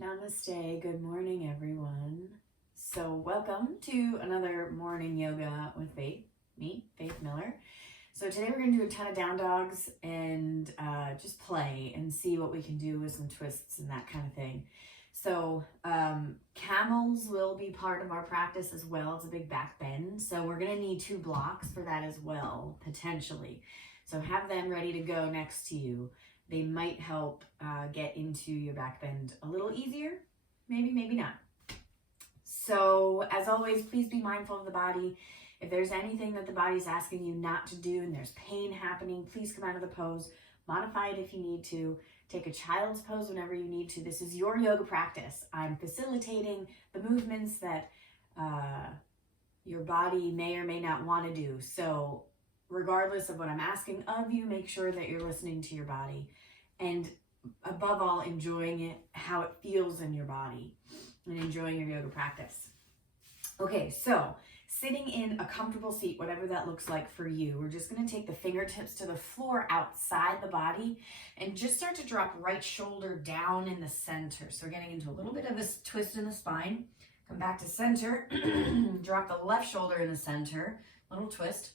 Namaste. Good morning, everyone. So welcome to another morning yoga with Faith, me, Faith Miller. So today we're going to do a ton of down dogs and just play and see what we can do with some twists and that kind of thing. So camels will be part of our practice as well. It's a big back bend. So we're going to need 2 blocks for that as well, potentially. So have them ready to go next to you. They might help get into your back bend a little easier, maybe not. So as always, please be mindful of the body. If there's anything that the body's asking you not to do and there's pain happening, please come out of the pose, modify it if you need to, take a child's pose whenever you need to. This is your yoga practice. I'm facilitating the movements that your body may or may not want to do. So regardless of what I'm asking of you, make sure that you're listening to your body and above all, enjoying it, how it feels in your body and enjoying your yoga practice. Okay, so sitting in a comfortable seat, whatever that looks like for you, we're just going to take the fingertips to the floor outside the body and just start to drop right shoulder down in the center. So we're getting into a little bit of a twist in the spine. Come back to center, drop the left shoulder in the center, little twist.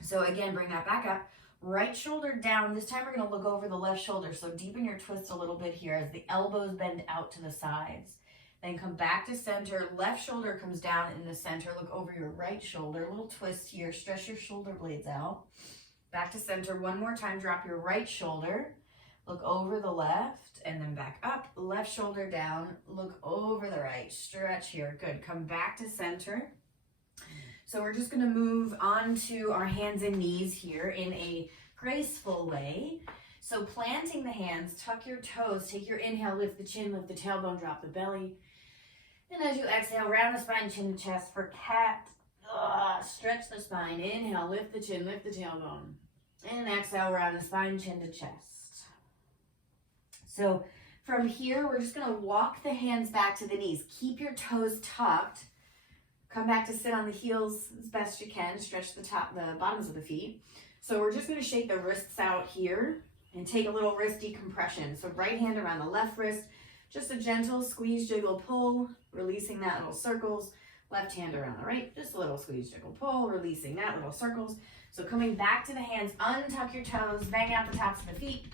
So again, bring that back up, right shoulder down. This time we're going to look over the left shoulder. So deepen your twist a little bit here as the elbows bend out to the sides. Then come back to center, left shoulder comes down in the center. Look over your right shoulder, little twist here, stretch your shoulder blades out. Back to center, one more time, drop your right shoulder, look over the left, and then back up, left shoulder down, look over the right, stretch here. Good, come back to center. So we're just going to move on to our hands and knees here in a graceful way. So planting the hands, tuck your toes, take your inhale, lift the chin, lift the tailbone, drop the belly. And as you exhale, round the spine, chin to chest for cat. Stretch the spine. Inhale, lift the chin, lift the tailbone. And exhale, round the spine, chin to chest. So from here, we're just going to walk the hands back to the knees. Keep your toes tucked. Come back to sit on the heels as best you can. Stretch the bottoms of the feet. So we're just going to shake the wrists out here and take a little wrist decompression. So right hand around the left wrist, just a gentle squeeze, jiggle, pull, releasing that little circles. Left hand around the right, just a little squeeze, jiggle, pull, releasing that little circles. So coming back to the hands, untuck your toes, bang out the tops of the feet.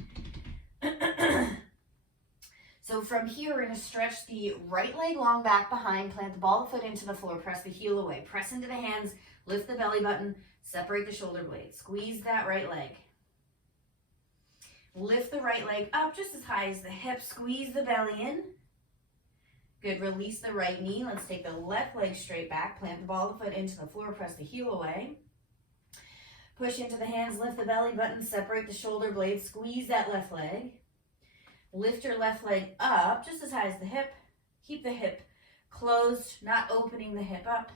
So from here, we're going to stretch the right leg long back behind, plant the ball of the foot into the floor, press the heel away, press into the hands, lift the belly button, separate the shoulder blades, squeeze that right leg. Lift the right leg up just as high as the hip, squeeze the belly in. Good, release the right knee. Let's take the left leg straight back, plant the ball of the foot into the floor, press the heel away. Push into the hands, lift the belly button, separate the shoulder blades, squeeze that left leg. Lift your left leg up just as high as the hip. Keep the hip closed, not opening the hip up.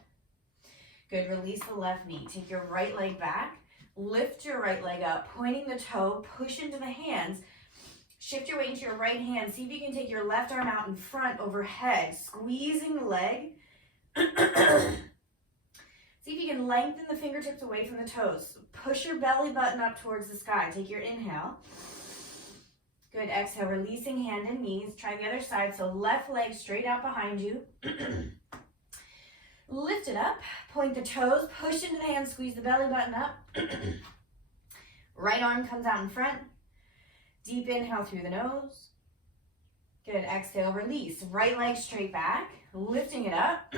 Good, release the left knee. Take your right leg back. Lift your right leg up, pointing the toe, push into the hands. Shift your weight into your right hand. See if you can take your left arm out in front overhead, squeezing the leg. See if you can lengthen the fingertips away from the toes. Push your belly button up towards the sky. Take your inhale. Good, exhale, releasing hand and knees. Try the other side, so left leg straight out behind you. Lift it up, point the toes, push into the hands, squeeze the belly button up. Right arm comes out in front. Deep inhale through the nose. Good, exhale, release. Right leg straight back, lifting it up.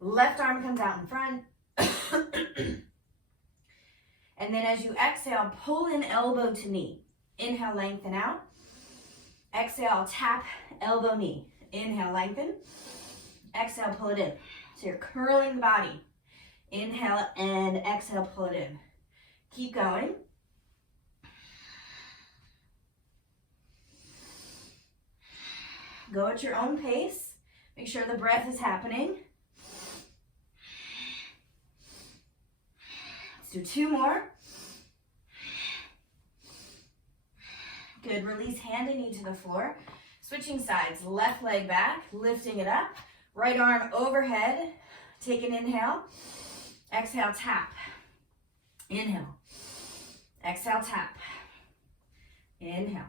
Left arm comes out in front. And then as you exhale, pull in elbow to knee. Inhale, lengthen out. Exhale, tap, elbow, knee. Inhale, lengthen. Exhale, pull it in. So you're curling the body. Inhale and exhale, pull it in. Keep going. Go at your own pace. Make sure the breath is happening. Let's do 2 more. Good, release hand and knee to the floor. Switching sides, left leg back, lifting it up. Right arm overhead. Take an inhale. Exhale, tap. Inhale. Exhale, tap. Inhale.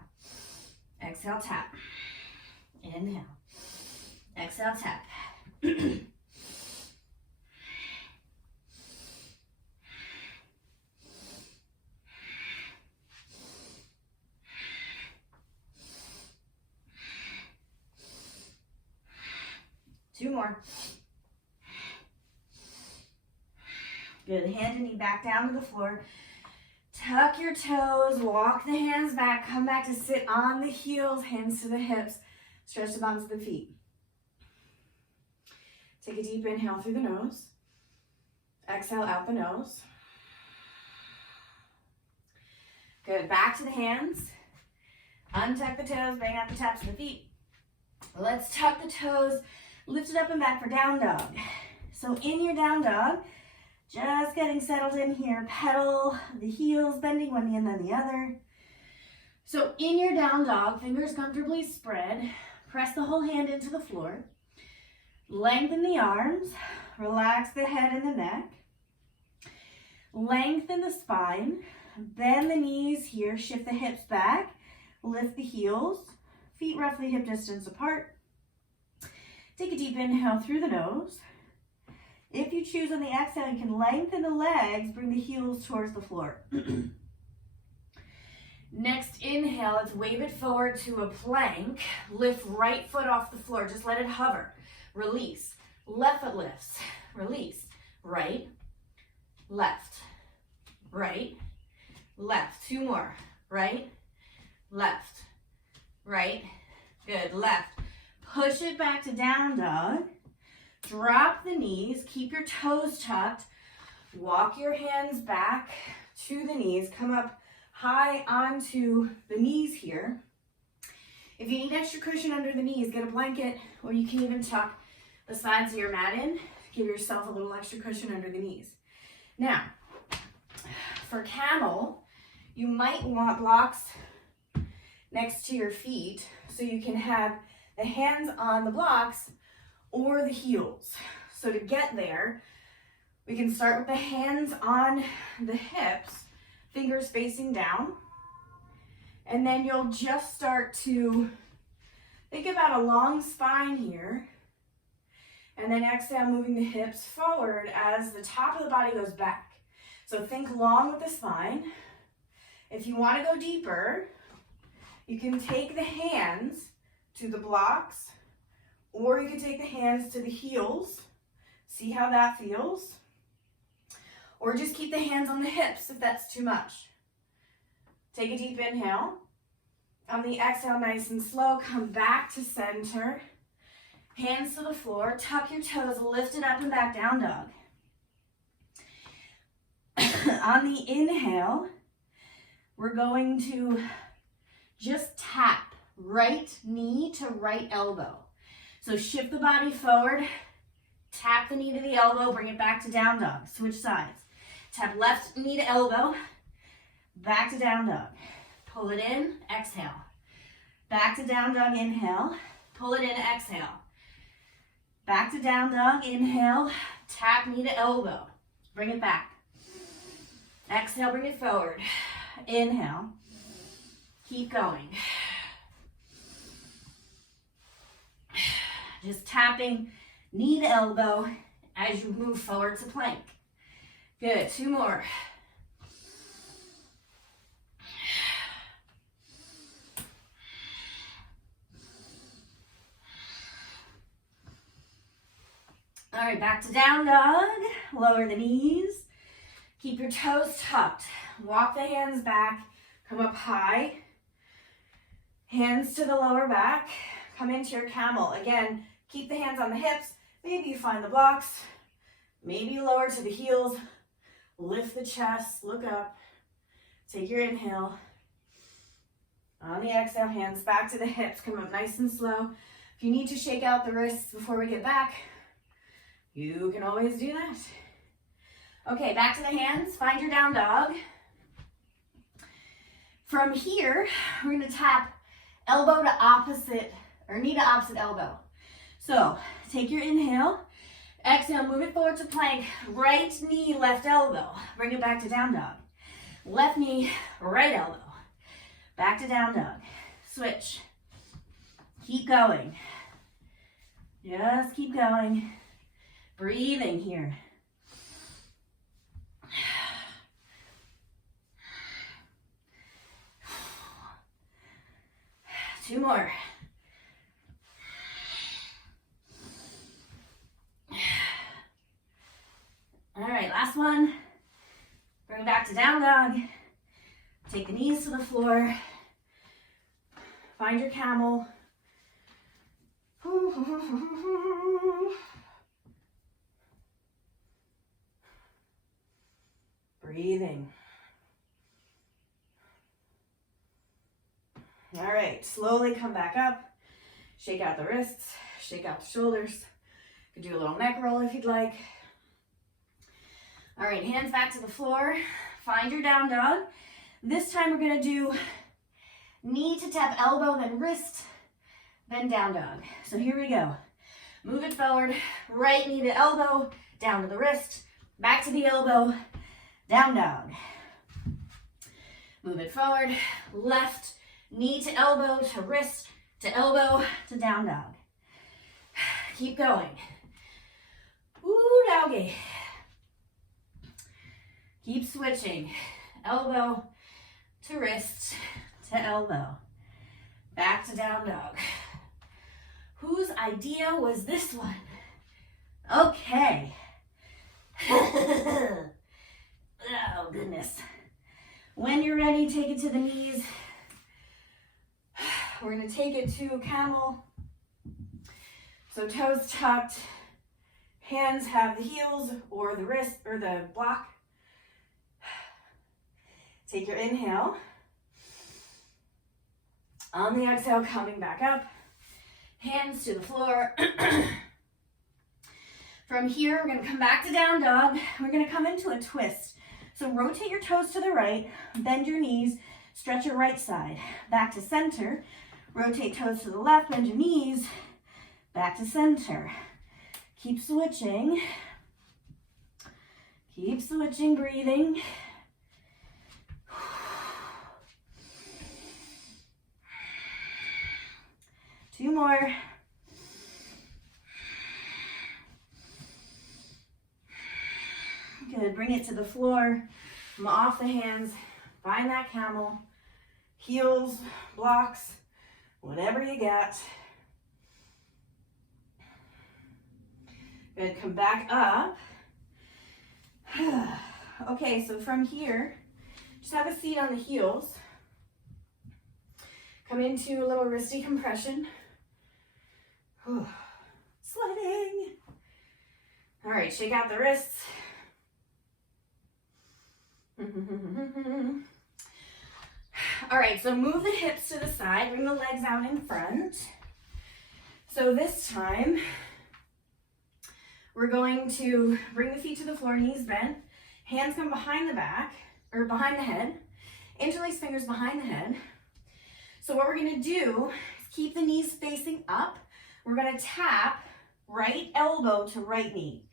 Exhale, tap. Inhale. Exhale, tap. 2 more. Good. Hand and knee back down to the floor. Tuck your toes, walk the hands back, come back to sit on the heels, hands to the hips, stretch the bottoms of the feet. Take a deep inhale through the nose. Exhale out the nose. Good. Back to the hands. Untuck the toes, bang out the tops of the feet. Let's tuck the toes, lift it up and back for down dog. So in your down dog, just getting settled in here, pedal the heels, bending one knee and then the other. So in your down dog, fingers comfortably spread, press the whole hand into the floor, lengthen the arms, relax the head and the neck, lengthen the spine, bend the knees here, shift the hips back, lift the heels, feet roughly hip distance apart. Take a deep inhale through the nose. If you choose on the exhale, you can lengthen the legs, bring the heels towards the floor. Next inhale, let's wave it forward to a plank. Lift right foot off the floor, just let it hover. Release, left foot lifts, release, right, left, right, left. 2 more, right, left, right, good, left. Push it back to down dog. Drop the knees, keep your toes tucked, walk your hands back to the knees, come up high onto the knees here. If you need extra cushion under the knees, get a blanket, or you can even tuck the sides of your mat in, give yourself a little extra cushion under the knees. Now, for camel, you might want blocks next to your feet so you can have the hands on the blocks or the heels. So to get there, we can start with the hands on the hips, fingers facing down, and then you'll just start to think about a long spine here, and then exhale, moving the hips forward as the top of the body goes back. So think long with the spine. If you want to go deeper, you can take the hands to the blocks, or you can take the hands to the heels. See how that feels? Or just keep the hands on the hips if that's too much. Take a deep inhale. On the exhale, nice and slow, come back to center. Hands to the floor, tuck your toes, lift it up and back, down dog. On the inhale, we're going to just tap right knee to right elbow. So shift the body forward, tap the knee to the elbow, bring it back to down dog. Switch sides. Tap left knee to elbow, back to down dog. Pull it in, exhale. Back to down dog, inhale. Pull it in, exhale. Back to down dog, inhale. Tap knee to elbow. Bring it back. Exhale, bring it forward. Inhale. Keep going. Just tapping knee to elbow as you move forward to plank. Good, 2 more. All right, back to down dog. Lower the knees. Keep your toes tucked. Walk the hands back. Come up high. Hands to the lower back. Come into your camel. Again, keep the hands on the hips. Maybe you find the blocks. Maybe lower to the heels. Lift the chest. Look up. Take your inhale. On the exhale, hands back to the hips. Come up nice and slow. If you need to shake out the wrists before we get back, you can always do that. Okay, back to the hands. Find your down dog. From here, we're going to tap elbow to opposite, or knee to opposite elbow. So take your inhale, exhale, move it forward to plank, right knee, left elbow. Bring it back to down dog. Left knee, right elbow. Back to down dog. Switch. Keep going. Just keep going. Breathing here. Two more. All right, last one. Bring it back to down dog. Take the knees to the floor. Find your camel. Breathing. All right, slowly come back up. Shake out the wrists, shake out the shoulders. You could do a little neck roll if you'd like. All right, hands back to the floor. Find your down dog. This time we're gonna do knee to tap elbow, then wrist, then down dog. So here we go. Move it forward, right knee to elbow, down to the wrist, back to the elbow, down dog. Move it forward, left knee to elbow, to wrist, to elbow, to down dog. Keep going. Ooh, doggy. Keep switching. Elbow to wrist, to elbow. Back to down dog. Whose idea was this one? Okay. Oh, goodness. When you're ready, take it to the knees. We're going to take it to a camel. So toes tucked. Hands have the heels or the wrist or the block. Take your inhale. On the exhale, coming back up. Hands to the floor. From here, we're going to come back to down dog. We're going to come into a twist. So rotate your toes to the right, bend your knees, stretch your right side. Back to center. Rotate toes to the left, bend your knees, back to center. Keep switching. Keep switching, breathing. Two more. Good, bring it to the floor. Come off the hands. Find that camel. Heels, blocks, whatever you got. Good, come back up. Okay, so from here, just have a seat on the heels. Come into a little wristy compression. Sweating. All right, shake out the wrists. All right, so move the hips to the side, bring the legs out in front. So this time, we're going to bring the feet to the floor, knees bent, hands come behind the back, or behind the head, interlace fingers behind the head. So what we're gonna do is keep the knees facing up. We're gonna tap right elbow to right knee.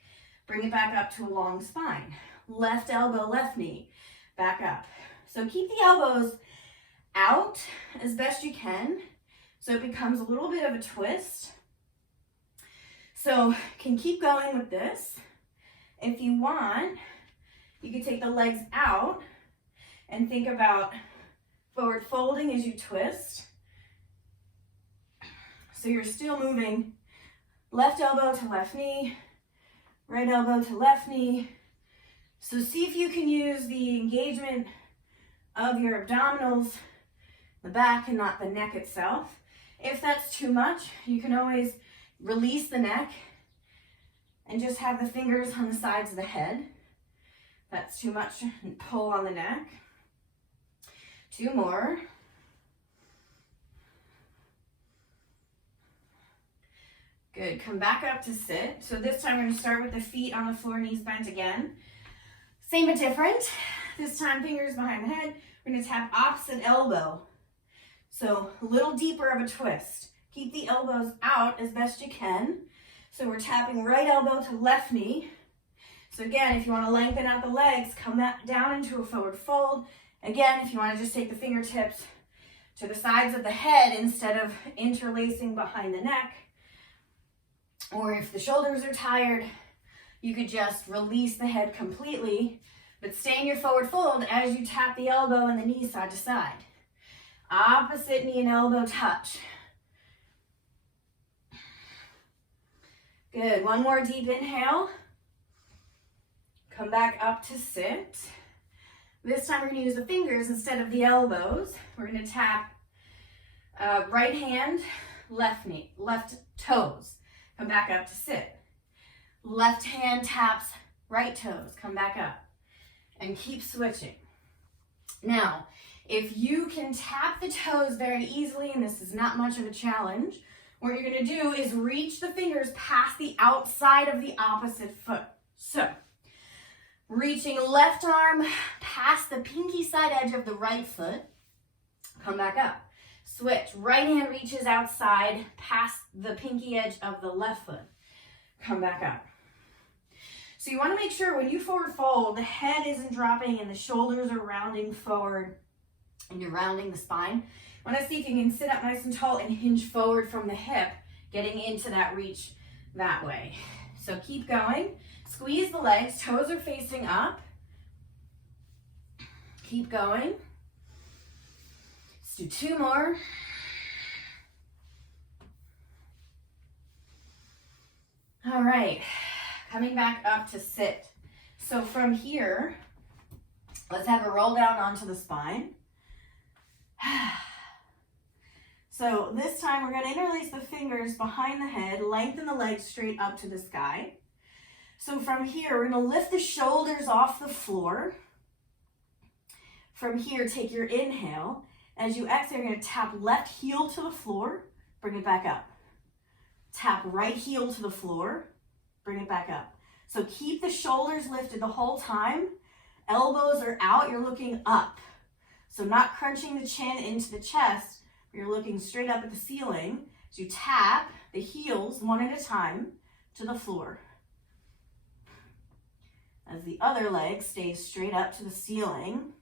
Bring it back up to a long spine. Left elbow, left knee, back up. So keep the elbows out as best you can so it becomes a little bit of a twist. So can keep going with this. If you want, you can take the legs out and think about forward folding as you twist. So you're still moving left elbow to left knee, right elbow to left knee. So see if you can use the engagement of your abdominals, the back and not the neck itself. If that's too much, you can always release the neck and just have the fingers on the sides of the head. If that's too much, and pull on the neck. Two more. Good, come back up to sit. So this time we're gonna start with the feet on the floor, knees bent again. Same but different. This time fingers behind the head. We're gonna tap opposite elbow. So a little deeper of a twist. Keep the elbows out as best you can. So we're tapping right elbow to left knee. So again, if you wanna lengthen out the legs, come down into a forward fold. Again, if you wanna just take the fingertips to the sides of the head instead of interlacing behind the neck. Or if the shoulders are tired, you could just release the head completely, but stay in your forward fold as you tap the elbow and the knee side to side. Opposite knee and elbow touch. Good. One more deep inhale. Come back up to sit. This time we're going to use the fingers instead of the elbows. We're going to tap right hand, left knee, left toes. Come back up to sit. Left hand taps right toes. Come back up. And keep switching. Now, if you can tap the toes very easily, and this is not much of a challenge, what you're going to do is reach the fingers past the outside of the opposite foot. So, reaching left arm past the pinky side edge of the right foot. Come back up. Switch. Right hand reaches outside past the pinky edge of the left foot. Come back up. So you want to make sure when you forward fold, the head isn't dropping and the shoulders are rounding forward and you're rounding the spine. I want to see if you can sit up nice and tall and hinge forward from the hip, getting into that reach that way. So keep going. Squeeze the legs, toes are facing up. Keep going. Let's do 2 more. All right, coming back up to sit. So from here, let's have a roll down onto the spine. So this time we're going to interlace the fingers behind the head, lengthen the legs straight up to the sky. So from here, we're going to lift the shoulders off the floor. From here, take your inhale. As you exhale, you're going to tap left heel to the floor, bring it back up. Tap right heel to the floor, bring it back up. So keep the shoulders lifted the whole time. Elbows are out, you're looking up. So not crunching the chin into the chest, but you're looking straight up at the ceiling. So you tap the heels one at a time to the floor. As the other leg stays straight up to the ceiling.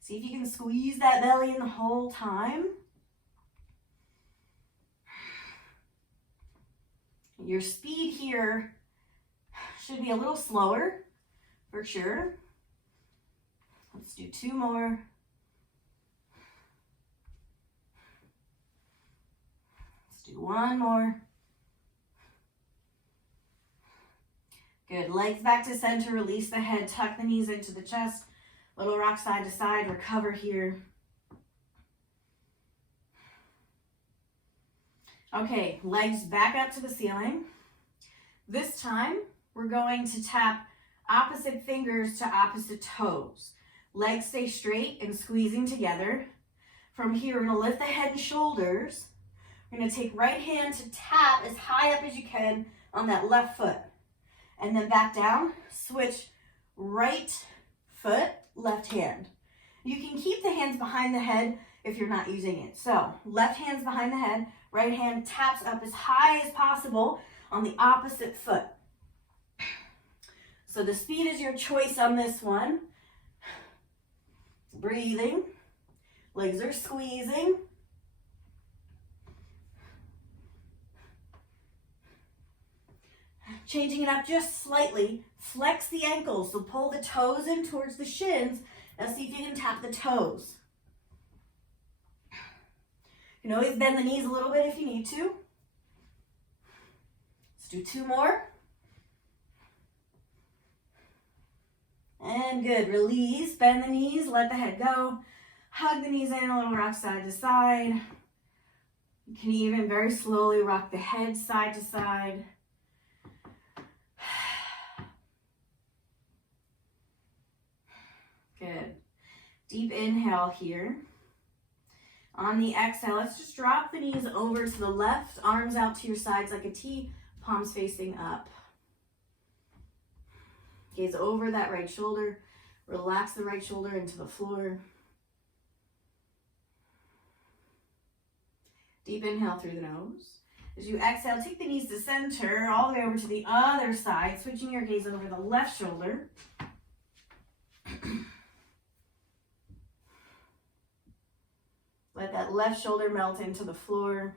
See if you can squeeze that belly in the whole time. Your speed here should be a little slower, for sure. Let's do 2 more. Let's do 1 more. Good. Legs back to center. Release the head. Tuck the knees into the chest. Little rock side to side. Recover here. Okay, legs back up to the ceiling. This time, we're going to tap opposite fingers to opposite toes. Legs stay straight and squeezing together. From here, we're going to lift the head and shoulders. We're going to take right hand to tap as high up as you can on that left foot. And then back down, switch right foot, left hand. You can keep the hands behind the head if you're not using it. So, left hand's behind the head, right hand taps up as high as possible on the opposite foot. So the speed is your choice on this one. Breathing. Legs are squeezing. Changing it up just slightly. Flex the ankles. So pull the toes in towards the shins. Now see if you can tap the toes. You can always bend the knees a little bit if you need to. Let's do 2 more. And good. Release. Bend the knees. Let the head go. Hug the knees in. A little rock side to side. You can even very slowly rock the head side to side. Good. Deep inhale here. On the exhale, let's just drop the knees over to the left, arms out to your sides like a T, palms facing up. Gaze over that right shoulder. Relax the right shoulder into the floor. Deep inhale through the nose. As you exhale, take the knees to center, all the way over to the other side, switching your gaze over the left shoulder. Let that left shoulder melt into the floor.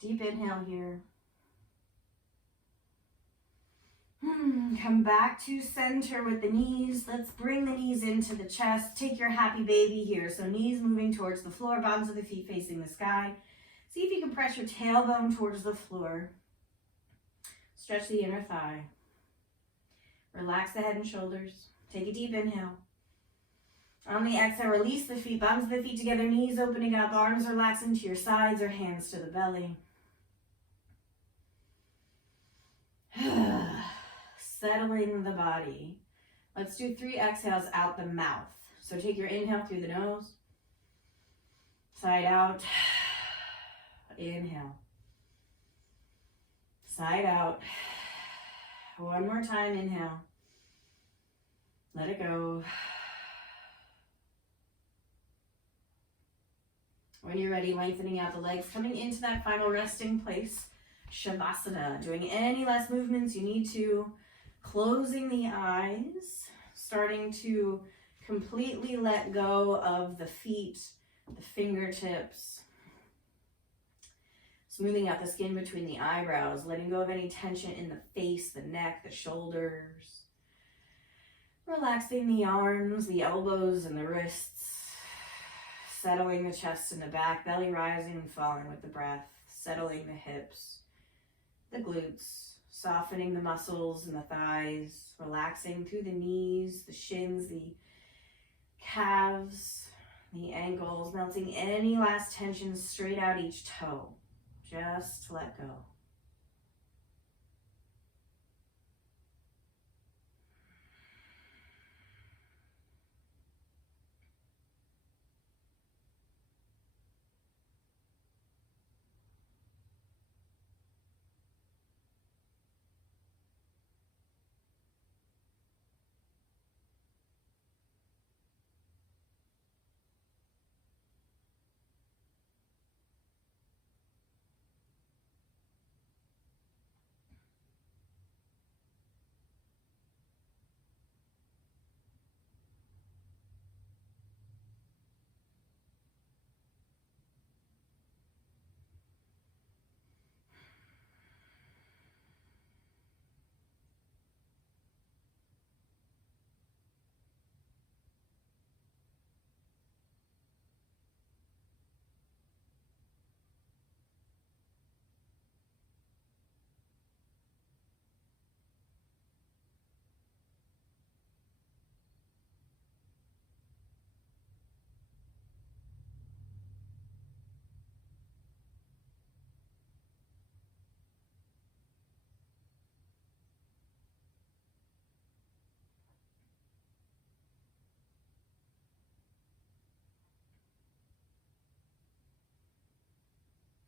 Deep inhale here. Come back to center with the knees. Let's bring the knees into the chest. Take your happy baby here. So knees moving towards the floor, bottoms of the feet facing the sky. See if you can press your tailbone towards the floor. Stretch the inner thigh. Relax the head and shoulders. Take a deep inhale. On the exhale, release the feet, bottoms of the feet together, knees opening up, arms relaxing to your sides or hands to the belly. Settling the body. Let's do 3 exhales out the mouth. So take your inhale through the nose. Side out. Inhale. Side out. One more time, inhale. Let it go. When you're ready, lengthening out the legs, coming into that final resting place, Shavasana. Doing any last movements you need to. Closing the eyes, starting to completely let go of the feet, the fingertips. Smoothing out the skin between the eyebrows, letting go of any tension in the face, the neck, the shoulders. Relaxing the arms, the elbows, and the wrists. Settling the chest and the back, belly rising and falling with the breath. Settling the hips, the glutes, softening the muscles in the thighs. Relaxing through the knees, the shins, the calves, the ankles. Melting any last tension straight out each toe. Just let go.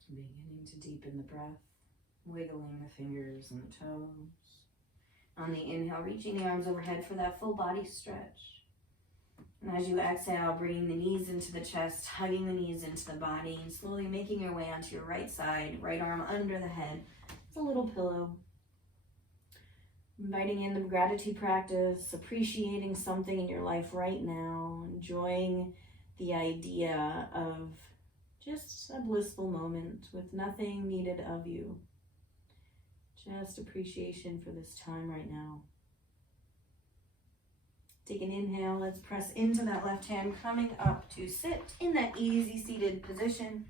Beginning to deepen the breath, wiggling the fingers and the toes. On the inhale, reaching the arms overhead for that full body stretch. And as you exhale, bringing the knees into the chest, hugging the knees into the body, and slowly making your way onto your right side, right arm under the head. It's a little pillow. Inviting in the gratitude practice, appreciating something in your life right now, enjoying the idea of just a blissful moment with nothing needed of you. Just appreciation for this time right now. Take an inhale. Let's press into that left hand, coming up to sit in that easy seated position.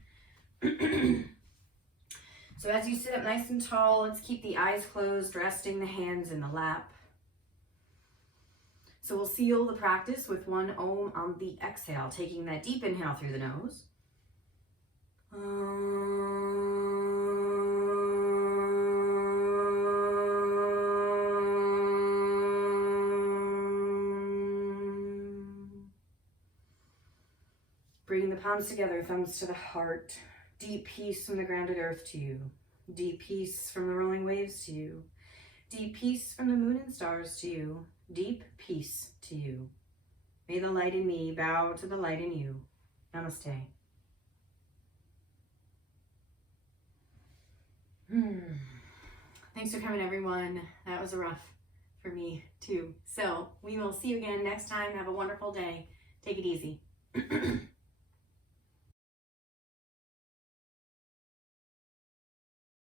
So as you sit up nice and tall, let's keep the eyes closed, resting the hands in the lap. So we'll seal the practice with one Om on the exhale, taking that deep inhale through the nose. Bring the palms together, thumbs to the heart. Deep peace from the grounded earth to you. Deep peace from the rolling waves to you. Deep peace from the moon and stars to you. Deep peace to you. May the light in me bow to the light in you. Namaste. Thanks for coming, everyone. That was a rough for me too. So we will see you again next time. Have a wonderful day. Take it easy.